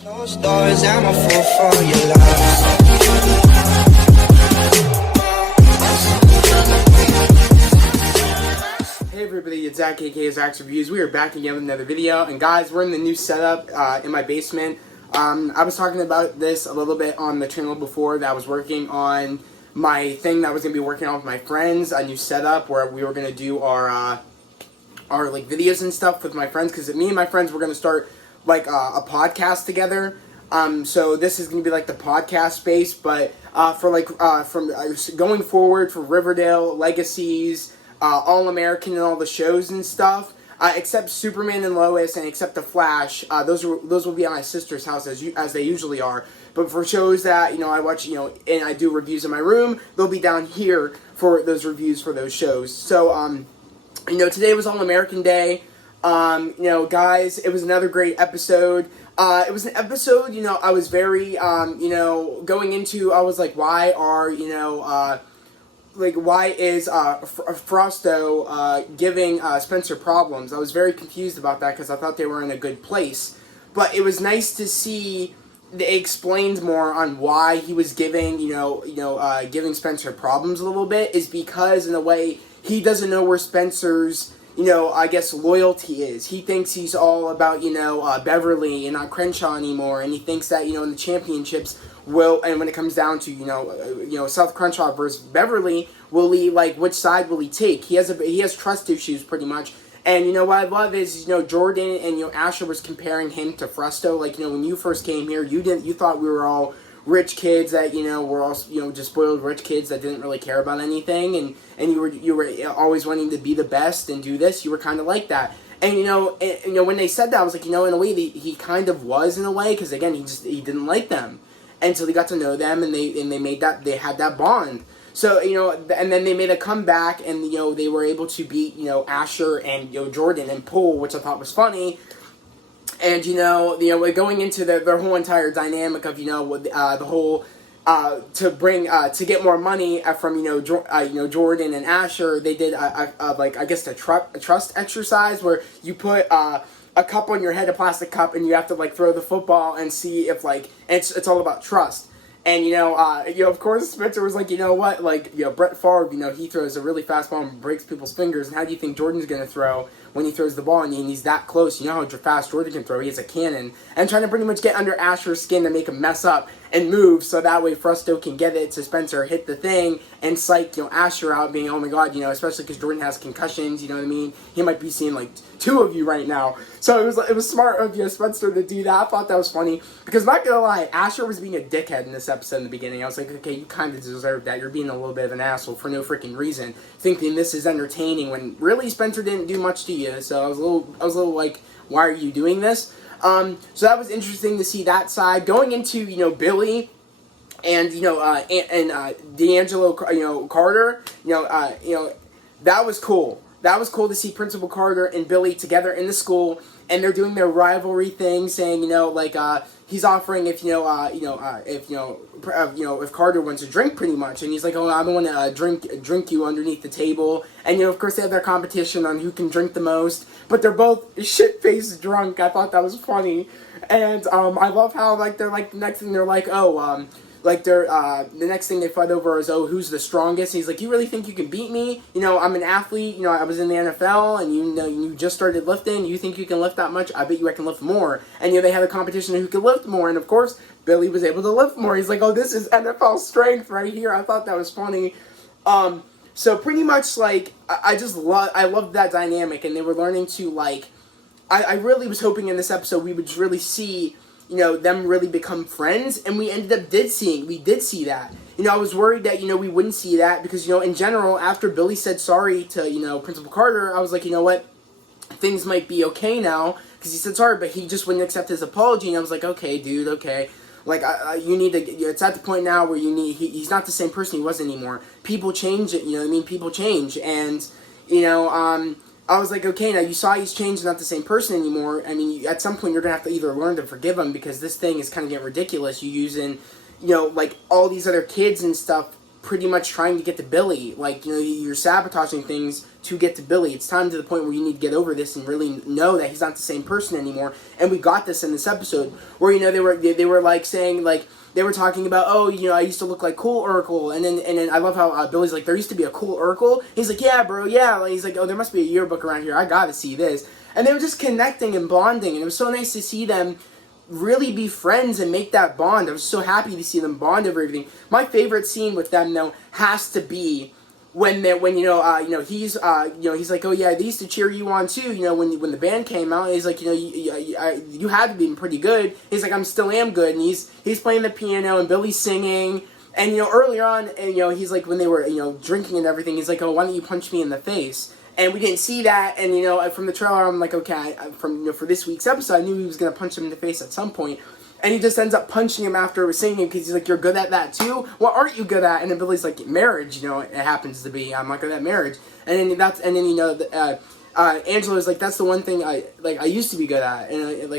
Closed doors, I'm a fool for your love. Hey everybody, it's Zach aka Zach's Reviews. We are back again with another video, and guys, we're in the new setup in my basement. I was talking about this a little bit on the channel before that I was working on my thing that I was going to be working on with my friends, a new setup where we were going to do our like videos and stuff with my friends, because me and my friends were going to start like a podcast together. So this is going to be like the podcast space, but for like from going forward for Riverdale, Legacies, All American, and all the shows and stuff, except Superman and Lois, and except the Flash. Those will be at my sister's house as they usually are. But for shows that I watch, and I do reviews in my room, they'll be down here for those reviews for those shows. So today was All American Day. Guys, it was another great episode. It was an episode, I was very, going into, I was like, why is Frosto giving Spencer problems? I was very confused about that because I thought they were in a good place. But it was nice to see they explained more on why he was giving, giving Spencer problems a little bit, is because, in a way, he doesn't know where Spencer's I guess loyalty is. He thinks he's all about, Beverly and not Crenshaw anymore, and he thinks that, in the championships and when it comes down to, Seth Crenshaw versus Beverly, which side will he take? He has trust issues pretty much. And what I love is, Jordan and, Asher was comparing him to Frosto. Like, when you first came here, you thought we were all rich kids that were all just spoiled rich kids that didn't really care about anything, and you were always wanting to be the best and do this. You were kind of like that, and when they said that, I was like, in a way he kind of was, in a way, because again he didn't like them until he got to know them, and they had that bond. So and then they made a comeback, and they were able to beat Asher and Jordan and Poole, which I thought was funny. And going into their whole entire dynamic of the whole to get more money from Jordan and Asher, they did I guess a trust exercise where you put a cup on your head, a plastic cup, and you have to throw the football and see if it's all about trust. And of course Spencer was like, Brett Favre, he throws a really fast ball and breaks people's fingers, and how do you think Jordan's gonna throw when he throws the ball, and he's that close? You know how fast Jordan can throw. He has a cannon. And trying to pretty much get under Asher's skin to make him mess up and move, so that way Frosto can get it to Spencer, hit the thing, and psych Asher out, being, oh my god, especially because Jordan has concussions, you know what I mean? He might be seeing two of you right now. So it was smart of Spencer to do that. I thought that was funny, because not gonna lie, Asher was being a dickhead in this episode in the beginning. I was like, okay, you kind of deserve that. You're being a little bit of an asshole for no freaking reason, thinking this is entertaining when really Spencer didn't do much to you. So I was a little like, why are you doing this? So that was interesting to see that side. Going into Billy and D'Angelo Carter, that was cool. That was cool to see Principal Carter and Billy together in the school, and they're doing their rivalry thing, saying he's offering if Carter wants a drink, pretty much, and he's like, oh, I don't want to drink you underneath the table, and of course they have their competition on who can drink the most, but they're both shit-faced drunk. I thought that was funny, and I love how they're the next thing they're the next thing they fight over is, oh, who's the strongest? And he's like, you really think you can beat me? I'm an athlete, I was in the NFL, and you just started lifting, you think you can lift that much? I bet you I can lift more. And they had a competition of who could lift more, and of course, Billy was able to lift more. He's like, oh, this is NFL strength right here. I thought that was funny. So pretty much, I loved that dynamic, and they were learning to, I really was hoping in this episode we would just really see them really become friends, and we did see that. I was worried that, we wouldn't see that, because, in general, after Billy said sorry to, Principal Carter, I was like, what, things might be okay now, because he said sorry, but he just wouldn't accept his apology, and I was like, okay, dude, okay. You need to, it's at the point now where he's not the same person he was anymore. People change, people change, and, I was like, okay, now you saw he's changed, not the same person anymore. I mean, at some point you're going to have to either learn to forgive him, because this thing is kind of getting ridiculous. You using, all these other kids and stuff pretty much trying to get to Billy. Like, you know, you're sabotaging things to get to Billy. It's time to the point where you need to get over this and really know that he's not the same person anymore. And we got this in this episode where, you know, they were like saying, like, they were talking about, oh, you know, I used to look like Cool Urkel, and then I love how Billy's like, there used to be a Cool Urkel. He's like, yeah, bro, yeah. Like, he's like, oh, there must be a yearbook around here. I gotta see this. And they were just connecting and bonding, and it was so nice to see them really be friends and make that bond. I was so happy to see them bond over everything. My favorite scene with them, though, has to be when he's like, oh yeah, they used to cheer you on too, you know, when the band came out. He's like, you know, you had to be pretty good. He's like, I'm still am good, and he's playing the piano and Billy's singing, and you know, earlier on, and you know, he's like, when they were, you know, drinking and everything, he's like, oh, why don't you punch me in the face? And we didn't see that, and you know, from the trailer, I'm like, okay, for this week's episode, I knew he was gonna punch him in the face at some point. And he just ends up punching him after it was singing because he's like, you're good at that too? What aren't you good at? And then Billy's like, marriage, you know, it happens to be. I'm not good at marriage. And then you know, Angela's like, that's the one thing I used to be good at. And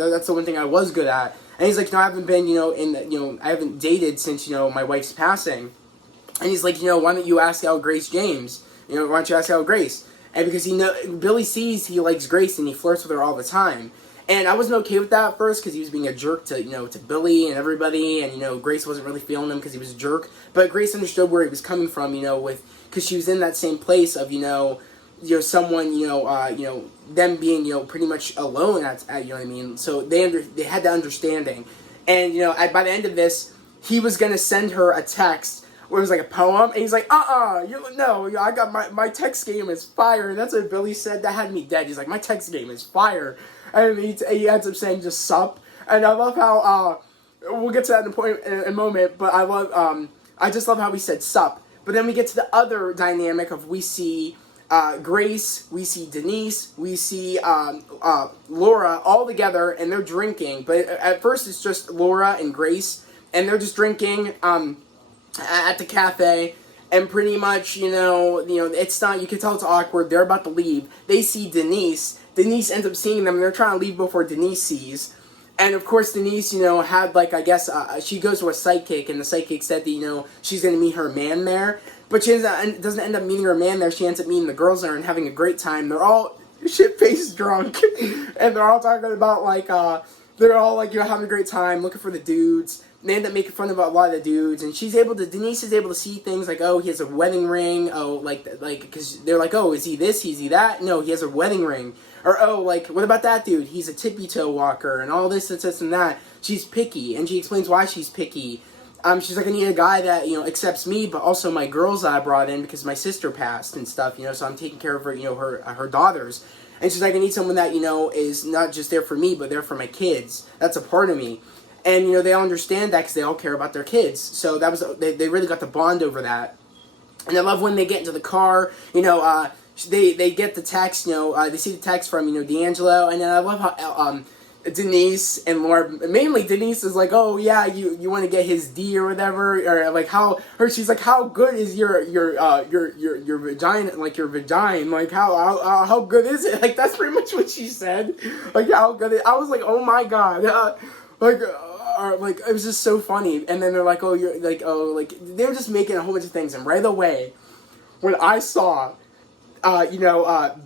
that's the one thing I was good at. And he's like, no, I haven't been, you know, I haven't dated since, you know, my wife's passing. And he's like, you know, why don't you ask out Grace James? You know, why don't you ask out Grace? And because Billy sees he likes Grace and he flirts with her all the time. And I wasn't okay with that at first because he was being a jerk to, you know, to Billy and everybody, and you know, Grace wasn't really feeling him because he was a jerk. But Grace understood where he was coming from, you know, because she was in that same place of, you know, someone, you know, them being, you know, pretty much alone at you know what I mean. So they had that understanding, and you know, by the end of this, he was gonna send her a text where it was like a poem, and he's like, no, I got my text game is fire. And that's what Billy said. That had me dead. He's like, my text game is fire. And he ends up saying just sup. And I love how, we'll get to that in a moment, but I just love how he said sup. But then we get to the other dynamic of we see Grace, we see Denise, we see Laura all together, and they're drinking. But at first it's just Laura and Grace, and they're just drinking at the cafe. And pretty much, you know, it's not, you can tell it's awkward. They're about to leave. They see Denise. Denise ends up seeing them, and they're trying to leave before Denise sees. And of course, Denise, you know, had like, I guess, she goes to a psychic, and the psychic said that, you know, she's going to meet her man there. But she doesn't end up meeting her man there. She ends up meeting the girls there and having a great time. They're all shit-faced drunk. And they're all talking about, like, they're all, like, you know, having a great time, looking for the dudes. They end up making fun of a lot of the dudes, and Denise is able to see things like, oh, he has a wedding ring, oh, like, because they're like, oh, is he this, is he that? No, he has a wedding ring. Or, oh, like, what about that dude? He's a tippy-toe walker, and all this and that. She's picky, and she explains why she's picky. She's like, I need a guy that, you know, accepts me, but also my girls that I brought in because my sister passed and stuff, you know, so I'm taking care of her, you know, her daughters. And she's like, I need someone that, you know, is not just there for me, but there for my kids. That's a part of me. And, you know, they all understand that because they all care about their kids. So that was, they really got the bond over that. And I love when they get into the car, you know, they get the text, you know, they see the text from, you know, D'Angelo. And then I love how Denise and Laura, mainly Denise, is like, oh yeah, you want to get his D or whatever, or like she's like, how good is your vagina, like your vagina, like how good is it? Like that's pretty much what she said, like how good I was like, oh my god, like it was just so funny. And then they're like, oh, you're like, oh, like they were just making a whole bunch of things, and right away when I saw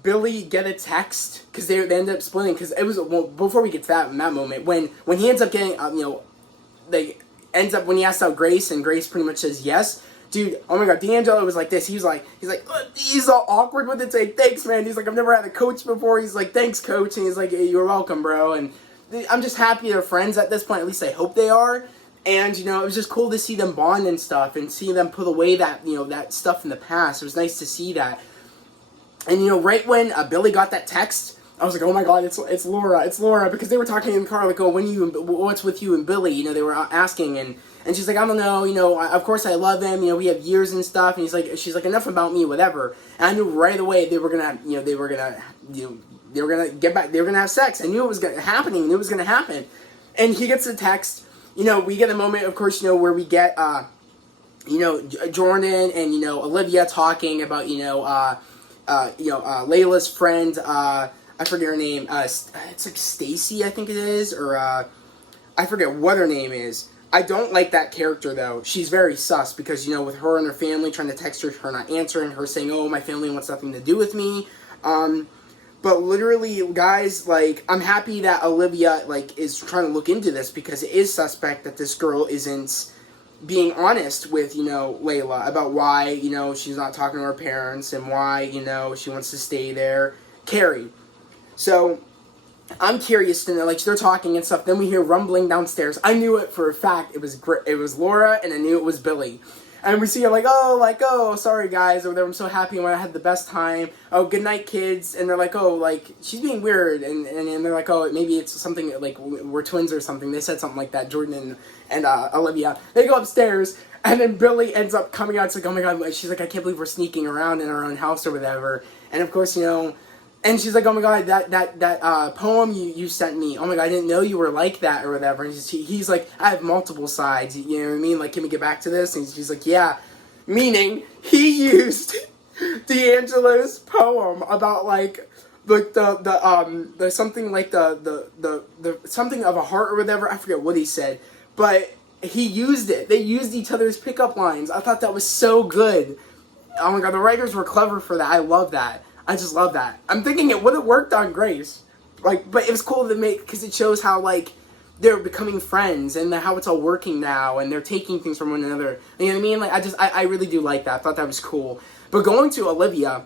Billy get a text, because they ended up splitting, because it was, well, before we get to that, in that moment, when he ends up getting, when he asks out Grace, and Grace pretty much says yes, dude, oh my god, D'Angelo was like this, he's all awkward with it, saying, thanks, man, he's like, I've never had a coach before, he's like, thanks, coach, and he's like, hey, you're welcome, bro, and I'm just happy they're friends at this point, at least I hope they are. And, you know, it was just cool to see them bond and stuff, and see them put away that, you know, that stuff in the past. It was nice to see that. And, you know, right when Billy got that text, I was like, oh my god, it's Laura, because they were talking in the car, like, oh, what's with you and Billy, you know, they were asking, and she's like, I don't know, you know, of course I love him, you know, we have years and stuff, and she's like, enough about me, whatever, and I knew right away they were gonna get back, they were gonna have sex. I knew it was happening, and it was gonna happen, and he gets the text, you know, we get a moment, of course, you know, where we get, Jordan and, you know, Olivia talking about, Layla's friend, I forget her name, it's like Stacy, I think it is, or, I forget what her name is, I don't like that character though. She's very sus because, you know, with her and her family trying to text her not answering, her saying, "Oh, my family wants nothing to do with me." But literally, guys, like, I'm happy that Olivia, like, is trying to look into this because it is suspect that this girl isn't being honest with, you know, Layla about why, you know, she's not talking to her parents and why, you know, she wants to stay there. Carrie. So, I'm curious to know, like, they're talking and stuff, then we hear rumbling downstairs. I knew it for a fact. It was Laura, and I knew it was Billy. And we see her oh, sorry guys, or whatever, I'm so happy when I had the best time. Oh, good night, kids. And they're like, oh, like, she's being weird. And they're like, oh, maybe it's something, like, we're twins or something. They said something like that, Jordan and Olivia. They go upstairs, and then Billy ends up coming out. It's like, oh my god, she's like, I can't believe we're sneaking around in our own house or whatever. And of course, you know, and she's like, oh my god, that poem you sent me, oh my god, I didn't know you were like that or whatever. And he's like, I have multiple sides, you know what I mean? Like, can we get back to this? And she's like, yeah. Meaning, he used D'Angelo's poem about, like, the something like the something of a heart or whatever. I forget what he said. But he used it. They used each other's pickup lines. I thought that was so good. Oh my god, the writers were clever for that. I love that. I just love that. I'm thinking it would have worked on Grace. Like, but it was cool to make, because it shows how, like, they're becoming friends, and how it's all working now, and they're taking things from one another. You know what I mean? Like, I really do like that. I thought that was cool. But going to Olivia,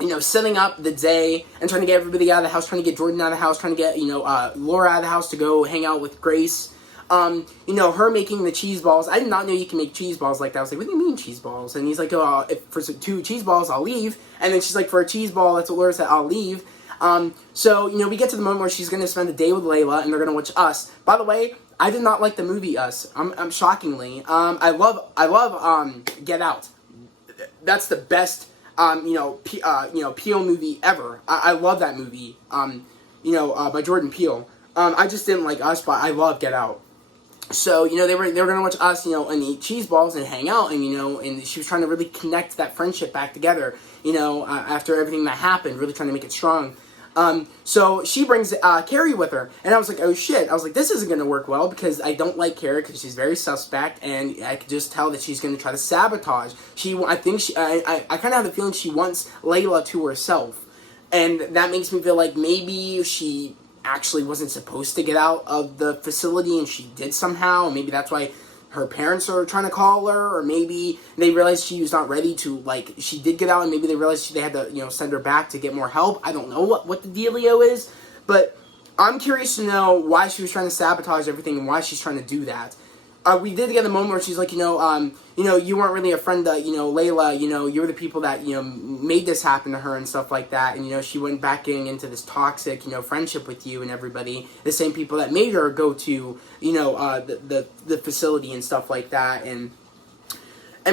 you know, setting up the day, and trying to get everybody out of the house, trying to get Jordan out of the house, trying to get, you know, Laura out of the house to go hang out with Grace. You know, her making the cheese balls. I did not know you can make cheese balls like that. I was like, what do you mean cheese balls? And he's like, oh, if for 2 cheese balls, I'll leave. And then she's like, for a cheese ball, that's what Laura said, I'll leave. So, you know, we get to the moment where she's going to spend the day with Layla, and they're going to watch Us. By the way, I did not like the movie Us. I'm shockingly. I love Get Out. That's the best, Peele movie ever. I love that movie, by Jordan Peele. I just didn't like Us, but I love Get Out. So, you know, they were gonna watch Us, you know, and eat cheese balls and hang out, and, you know, and she was trying to really connect that friendship back together, you know, after everything that happened, really trying to make it strong. So she brings Carrie with her, and I was like, oh shit, I was like, this isn't gonna work well, because I don't like Carrie, because she's very suspect, and I could just tell that she's gonna try to sabotage. I kind of have the feeling she wants Layla to herself, and that makes me feel like maybe she actually wasn't supposed to get out of the facility and she did somehow, and maybe that's why her parents are trying to call her, or maybe they realized she was not ready to, like, she did get out, and maybe they realized they had to, you know, send her back to get more help. I don't know what the dealio is, but I'm curious to know why she was trying to sabotage everything and why she's trying to do that. We did get a moment where she's like, you weren't really a friend to, Layla, you were the people that, made this happen to her and stuff like that. And, she went back into this toxic, friendship with you and everybody. The same people that made her go to, the facility and stuff like that. And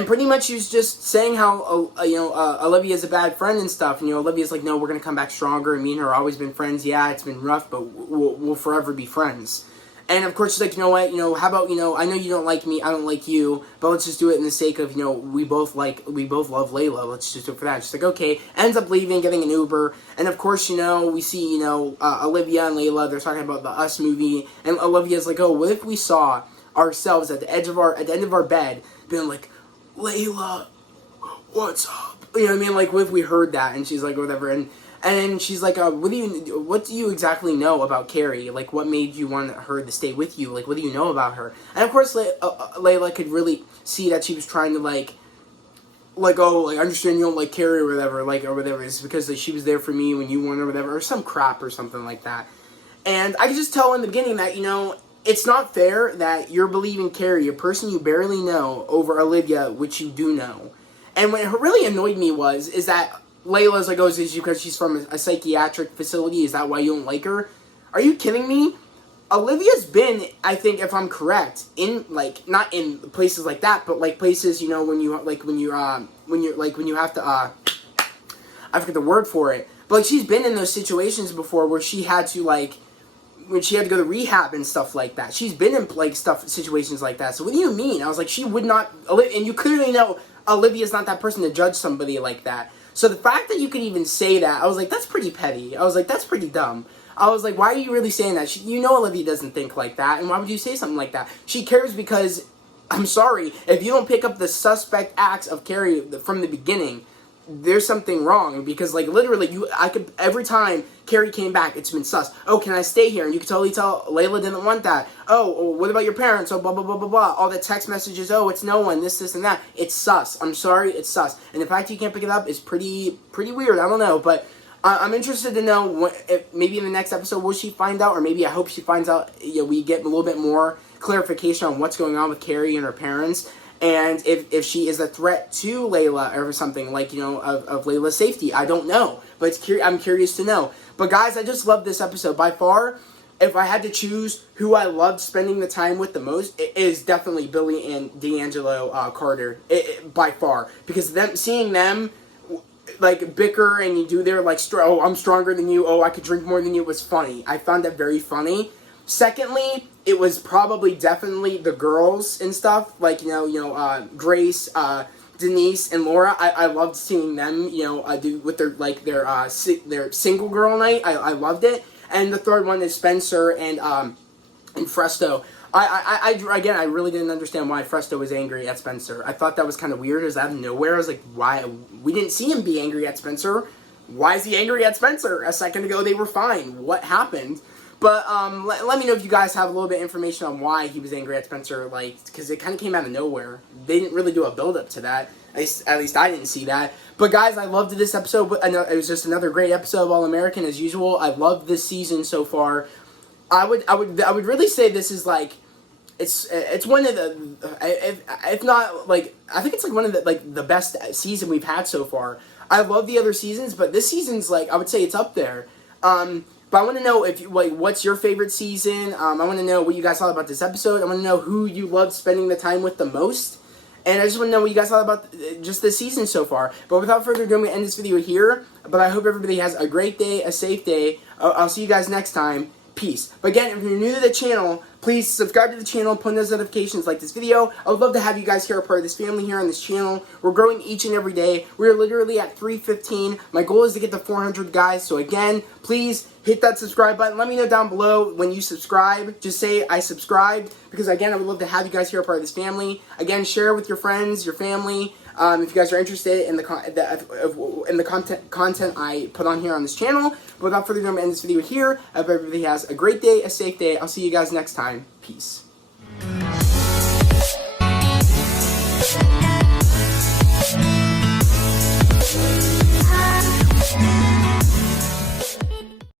pretty much she was just saying how, Olivia's a bad friend and stuff. And, Olivia's like, no, we're going to come back stronger. And me and her always been friends. Yeah, it's been rough, but we'll forever be friends. And of course she's like, you know what, how about, I know you don't like me, I don't like you, but let's just do it in the sake of, we both love Layla, let's just do it for that. She's like, okay, ends up leaving, getting an Uber, and of course, we see, Olivia and Layla, they're talking about the Us movie, and Olivia's like, oh, what if we saw ourselves at the end of our bed, being like, Layla, what's up? You know what I mean, like, what if we heard that, and she's like, whatever, and she's like, what do you exactly know about Carrie? Like, what made you want her to stay with you? Like, what do you know about her? And of course, Layla could really see that she was trying to, I understand you don't like Carrie or whatever. It's because she was there for me when you weren't or whatever, or some crap or something like that. And I could just tell in the beginning that, it's not fair that you're believing Carrie, a person you barely know, over Olivia, which you do know. And what really annoyed me is that Layla's like, oh, is it because she's from a psychiatric facility? Is that why you don't like her? Are you kidding me? Olivia's been, I think, if I'm correct, in, not in places like that, but, places, when you have to, I forget the word for it, but, she's been in those situations before where she had to, when she had to go to rehab and stuff like that. She's been in, situations like that. So what do you mean? I was like, she would not, and you clearly know Olivia's not that person to judge somebody like that. So the fact that you could even say that, I was like, that's pretty petty. I was like, that's pretty dumb. I was like, why are you really saying that? You know Olivia doesn't think like that, and why would you say something like that? She cares because, I'm sorry, if you don't pick up the suspect acts of Carrie from the beginning, there's something wrong, because like literally I could, every time Carrie came back, it's been sus. Oh, can I stay here? And you could totally tell Layla didn't want that. Oh, what about your parents? Oh, blah blah blah blah blah. All the text messages. Oh, it's no one. This and that. It's sus. I'm sorry, it's sus. And the fact you can't pick it up is pretty weird. I don't know, but I'm interested to know if maybe in the next episode will she find out, or maybe I hope she finds out. We get a little bit more clarification on what's going on with Carrie and her parents. And if she is a threat to Layla or something, like, of Layla's safety. I don't know. But I'm curious to know. But guys, I just love this episode. By far, if I had to choose who I loved spending the time with the most, it is definitely Billy and D'Angelo Carter. By far. Because seeing them like bicker and you do their like, oh, I'm stronger than you, oh, I could drink more than you, was funny. I found that very funny. Secondly, it was probably definitely the girls and stuff, like, Grace, Denise, and Laura. I loved seeing them, do with their single girl night. I loved it. And the third one is Spencer and Fresto. I really didn't understand why Fresto was angry at Spencer. I thought that was kind of weird. It was out of nowhere. I was like, why? We didn't see him be angry at Spencer. Why is he angry at Spencer? A second ago, they were fine. What happened? But let me know if you guys have a little bit of information on why he was angry at Spencer, because it kind of came out of nowhere. They didn't really do a build-up to that. At least I didn't see that. But guys, I loved this episode. It was just another great episode of All American as usual. I loved this season so far. I would really say this is like, it's one of the, if not like, I think it's like one of the best season we've had so far. I love the other seasons, but this season's I would say it's up there. But I want to know what's your favorite season. I want to know what you guys thought about this episode. I want to know who you loved spending the time with the most. And I just want to know what you guys thought about just this season so far. But without further ado, I'm going to end this video here. But I hope everybody has a great day, a safe day. I'll see you guys next time. Peace. But again, if you're new to the channel, please subscribe to the channel, put on those notifications, like this video. I would love to have you guys here, a part of this family here on this channel. We're growing each and every day. We're literally at 315. My goal is to get to 400 guys. So again, please hit that subscribe button. Let me know down below when you subscribe. Just say I subscribed, because again, I would love to have you guys here, a part of this family. Again, share with your friends, your family. If you guys are interested in the content I put on here on this channel. But without further ado, I'm going to end this video here. I hope everybody has a great day, a safe day. I'll see you guys next time. Peace.